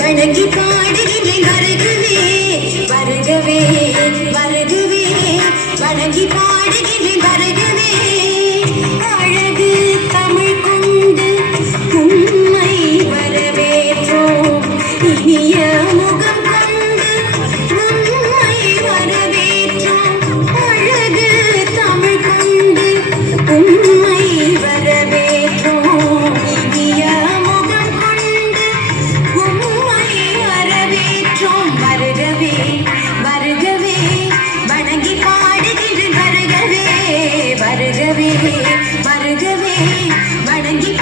வணங்கி பாடுகிறேன் வருகவே வருகவே வருகவே வணங்கி பாடுகிறேன் வருகவே அழகு தமிழ் கொண்டு உம்மை வரவேற்றோம் இனிய முகம் கொண்டு உம்மை வரவேற்றோம் அழகு தமிழ் கொண்டு உம்மை வரவேற்றோம் இனிய முகம் கொண்டு உம்மை வரவேற்றோம் வருகவே வருகவே வணங்கி பாடுகிறேன் வருகவே வருகவே வருகவே வணங்கி